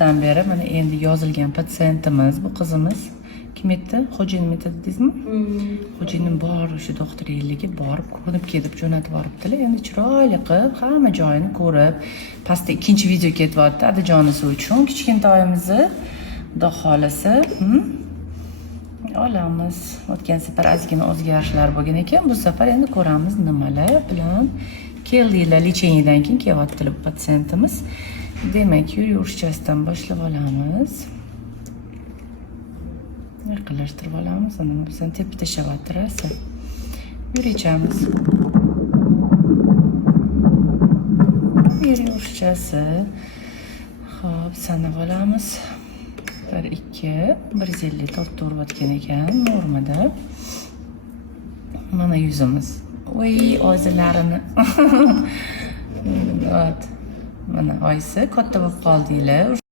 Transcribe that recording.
vaqtdan beri mana endi yozilgan patsientimiz bu qizimiz. Kim edi? Xo'jayinim dedingizmi? Xo'jayinim bor o'sha doktor yilligi borib ko'rib ketib jo'natib yuboribdilar. Endi chiroyli qilib hamma joyini ko'rib, pastda ikkinchi video ketyapti. Adajonisi uchun kichkintoyimizni Xudo xolasa olamiz. O'tgan safar ozgina o'zgarishlar bo'lgan ekan, bu safar endi ko'ramiz nimalar bilan keldilar. Lecheniyadan keyin kelyaptilar patsientimiz. Demak, yurish-yurishchasidan boshlab olamiz. Yaqinlashtirib olamiz. Nima bizani tepib tashyapti rosa. Yurishamiz. Yurish-yurishchasi. Xo'p, sanab olamiz. 1 2 150 tortib urayotgan ekan normada. Mana yuzimiz. Voy, o'zlarini. Mana oyisi katta bo'lib qoldinglar.